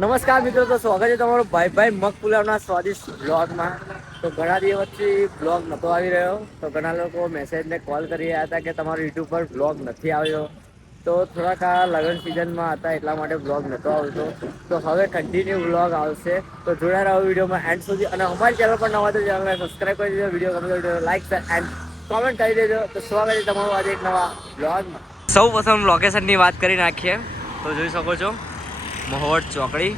નમસ્કાર મિત્રો, તો સ્વાગત છે તમારું ભાઈ ભાઈ મગ પુલાવના સ્વાદિષ્ટ બ્લોગમાં તો ઘણા દિવસથી બ્લોગ નતો આવી રહ્યો, તો ઘણા લોકો મેસેજને કોલ કરી રહ્યા હતા કે તમારો યુટ્યુબ પર બ્લોગ નથી આવ્યો. તો થોડાક આ લગ્ન સિઝનમાં હતા, એટલા માટે બ્લોગ નતો આવતો. તો હવે કન્ટિન્યુ બ્લોગ આવશે. તો જોડાયા રહો વિડીયોમાં એન્ડ સુધી. અને અમારી ચેનલ પર નવા તો ચેનલને સબસ્ક્રાઈબ કરી દેજો, વીડિયો ગમે તો લાઈક એન્ડ કોમેન્ટ કરી દેજો. તો સ્વાગત છે તમારું આજે એક નવા બ્લોગમાં સૌ પ્રથમ લોકેશનની વાત કરી નાખીએ. તો જોઈ શકો છો. મહવડ ચોકડી.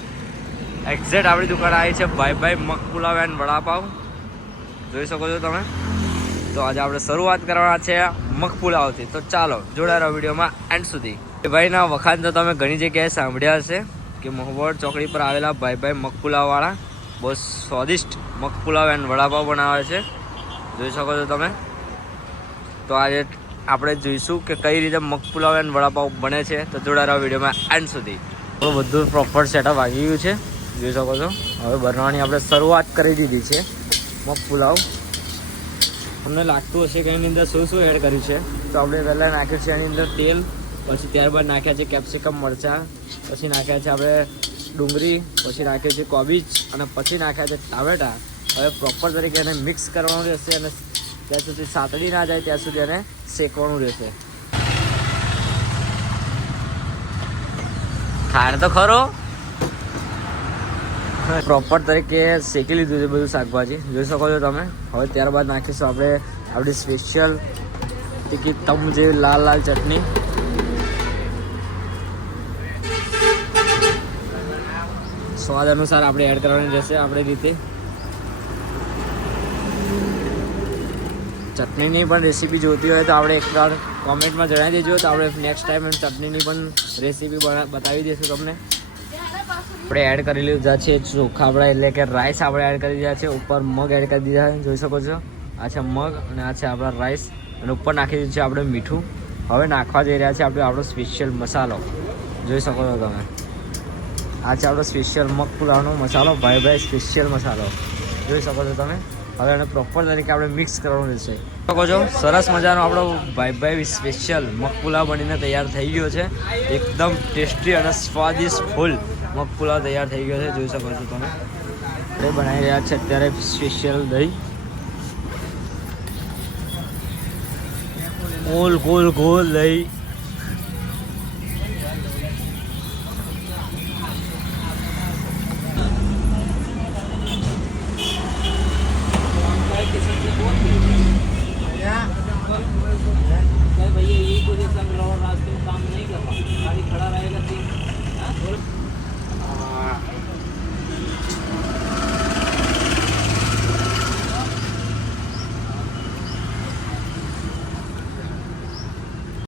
એક્ઝેક્ટ આપણી દુકાન આવી છે ભાઈ ભાઈ મગ પુલાવ એન્ડ વડાપાવ. જોઈ શકો છો તમે? તો આજે આપણે શરૂઆત કરવાના છે મગ પુલાવથી તો ચાલો જોડા રહો વિડીયોમાં એન્ડ સુધી. ભાઈના વખાણ તો તમે ઘણી જગ્યાએ સાંભળ્યા હશે કે મહવડ ચોકડી પર આવેલા ભાઈ ભાઈ મગ પુલાવવાળા બહુ સ્વાદિષ્ટ મગ પુલાવ એન્ડ વડાપાવ બનાવે છે. જોઈ શકો છો તમે? તો આજે આપણે જોઈશું કે કઈ રીતે મગ પુલાવ એન્ડ વડાપાવ બને છે. તો જોડારા વિડીયોમાં એન્ડ સુધી. તો બધું પ્રોપર સેટઅપ આવી ગયું છે. જોઈ શકો છો. હવે બનાવવાની આપણે શરૂઆત કરી દીધી છે. મગ પુલાવ. તમને લાગતું હશે કે એની અંદર શું શું એડ કર્યું છે. તો આપણે પહેલાં નાખ્યું છે એની અંદર તેલ, પછી ત્યારબાદ નાખ્યા છે કેપ્સિકમ મરચાં, પછી નાખ્યા છે આપણે ડુંગળી, પછી નાખ્યું છે કોબીજ અને પછી નાખ્યા છે ટામેટા. હવે પ્રોપર તરીકે એને મિક્સ કરવાનું રહેશે અને ત્યાં સુધી સાતડી ના જાય, ત્યાં સુધી એને શેકવાનું રહેશે. ખાર તો ખરો. પ્રોપર તરીકે શેકી લીધું છે બધું શાકભાજી. જોઈ શકો છો તમે. હવે ત્યારબાદ નાખીશું આપણે આપણી સ્પેશિયલ તીખી તમ જેવી લાલ લાલ ચટણી. સ્વાદ અનુસાર આપણે એડ કરવાની રહેશે આપણી રીતે. ચટણીની પણ રેસીપી જોતી હોય તો આપણે એકવાર કોમેન્ટમાં જણાવી દેજો તો આપણે નેક્સ્ટ ટાઈમ ચટણીની પણ રેસીપી બતાવી દઈશું તમને. આપણે એડ કરી લીધા છે ચોખા આપણા એટલે કે રાઈસ આપણે એડ કરી દીધા છે, ઉપર મગ એડ કરી દીધા છે, જોઈ શકો છો. આ છે મગ અને આ છે આપણા રાઈસ અને ઉપર નાખી દીધું છે આપણે મીઠું. હવે નાખવા જઈ રહ્યા છે આપણે આપણો સ્પેશિયલ મસાલો. જોઈ શકો છો તમે. આ છે આપણો સ્પેશિયલ મગ પુલાવનો મસાલો. ભાઈ ભાઈ સ્પેશિયલ મસાલો. જોઈ શકો છો તમે. હવે એને પ્રોપર તરીકે આપણે મિક્સ કરવાનું રહેશે. શકો છો? સરસ મજાનો આપણો ભાઈ ભાઈ સ્પેશિયલ મગપુલાવ બનીને તૈયાર થઈ ગયો છે. એકદમ ટેસ્ટી અને સ્વાદિષ્ટ ફૂલ મગપુલાવ તૈયાર થઈ ગયો છે. જોઈ શકો છો તમે. એ બનાવી રહ્યા છે અત્યારે સ્પેશિયલ દહીં. ગોલ ગોલ ગોલ દહીં.